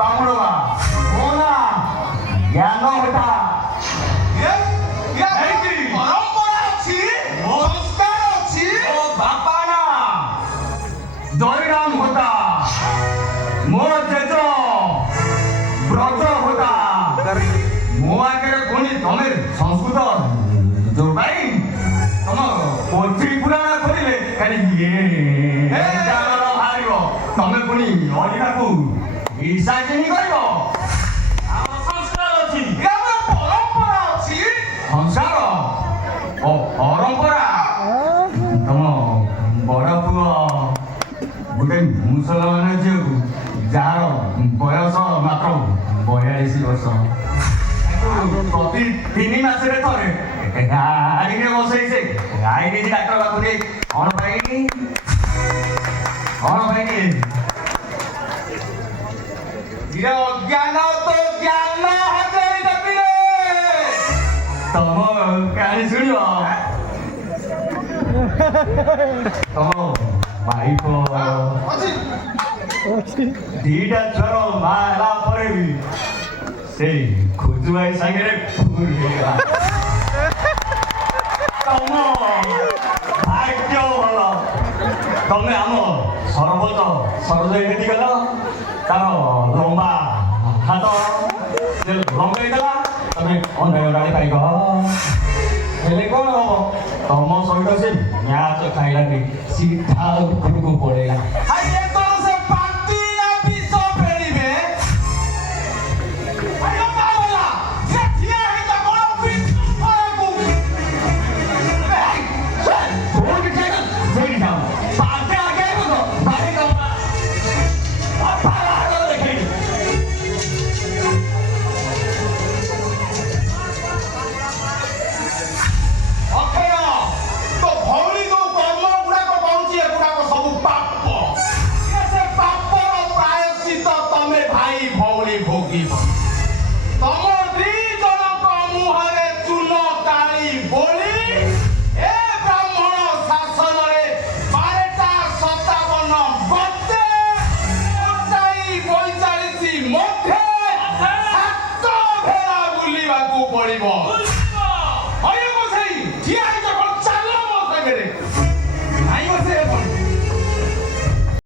ବାମୁଣବା ମୋନା ଜ୍ଞାନ ହେଟା ପରମ୍ପରା ଅଛି ସଂସ୍କାର ଅଛି ଓ ବାପା ନା ଦଇରାମ ହୋତା ମୋ ଜେଜ ବ୍ରତ ହୋତା ମୋ ଆଗରେ ପୁଣି ତମେ ସଂସ୍କୃତ ଯୋଉ ପାଇଁ ତମ ପୋଥି ପୁରାଣ ଖୋଲିଲେ ଖାଲି ବାହାରିବ ତମେ ପୁଣି ଅଳିଟାକୁ ଇସାଚିନି କରିବ ଆମର ସଂସ୍କାର ଅଛି ଆମର ପରମ୍ପରା ଅଛି ସଂସାର ଓ ପରମ୍ପରା ତମ ବଡ଼ ପୁଅ ଗୋଟେ ମୁସଲମାନ ଝିଅକୁ ଯାହାର ବୟସ ମାତ୍ର 42 ବର୍ଷ ପ୍ରତି 3 ମାସରେ ଥରେ ଗାଡ଼ିରେ ବସେଇ ସେ ଗାଈ ନେଇଛି ଡାକ୍ତର ପାଖକୁ ନେଇ କ'ଣ ପାଇଁ ଅଜ୍ଞାନ ତ ଜ୍ଞାନ ହଜେଇ ଦେବିରେ ତମ କାହାଣୀ ଶୁଣିବ ତମ ଭାଇପ ଦିଟା ଛୁଆର ମା ହେଲା ପରେ ବି ସେଇ ଖୁଜୁ ଭାଇ ସାଙ୍ଗରେ ଭୁଲ ହେଇଗଲା ତମ ଭାଗ୍ୟ ଭଲ ତମେ ଆମ ସରପଞ୍ଚ ସରୋଜ ହେଠି ଗଲ ତାର ଲମ୍ବା ହାତ ସେ ଲମ୍ବେଇଦେଲା ତମେ ଅଣ୍ଡାଳି ପାଇକ ହେଲେ କ'ଣ ହବ ତମ ସହିତ ସେ ମ୍ୟାଚ୍ ଖାଇଲାନି ସିଧା ଉପରକୁ ପଳେଇଲା ସେ ପାର୍ଟି ନା ବିଷ ଫେରିବେ ସେ ଠିଆ ହେଇଛ ବଡ଼ ବିଷକୁ ସେଇଠି ଯାଅ ପାଟେ ଆଗେଇବ ତ ବାଡ଼ି କମା ଦେଖେଇ ଅକ୍ଷୟ ତୋ ଭଉଣୀ ଯୋଉ କର୍ମ ଗୁଡାକ କରୁଛି ଏଗୁଡାକ ସବୁ ପାପ ସେ ପାପର ପ୍ରାୟଶ୍ଚିତ ତମେ ଭାଇ ଭଉଣୀ ଭୋଗିବ ତମ ଦି ଜଣଙ୍କ ମୁହଁରେ ଚୂନ କାଳି ବୋଳି ଏ ବ୍ରାହ୍ମଣ ଶାସନରେ 12:57 ଗତେ 42 ମଧ୍ୟରେ 7 ଭେଳା ବୁଲିବାକୁ ପଡ଼ିବ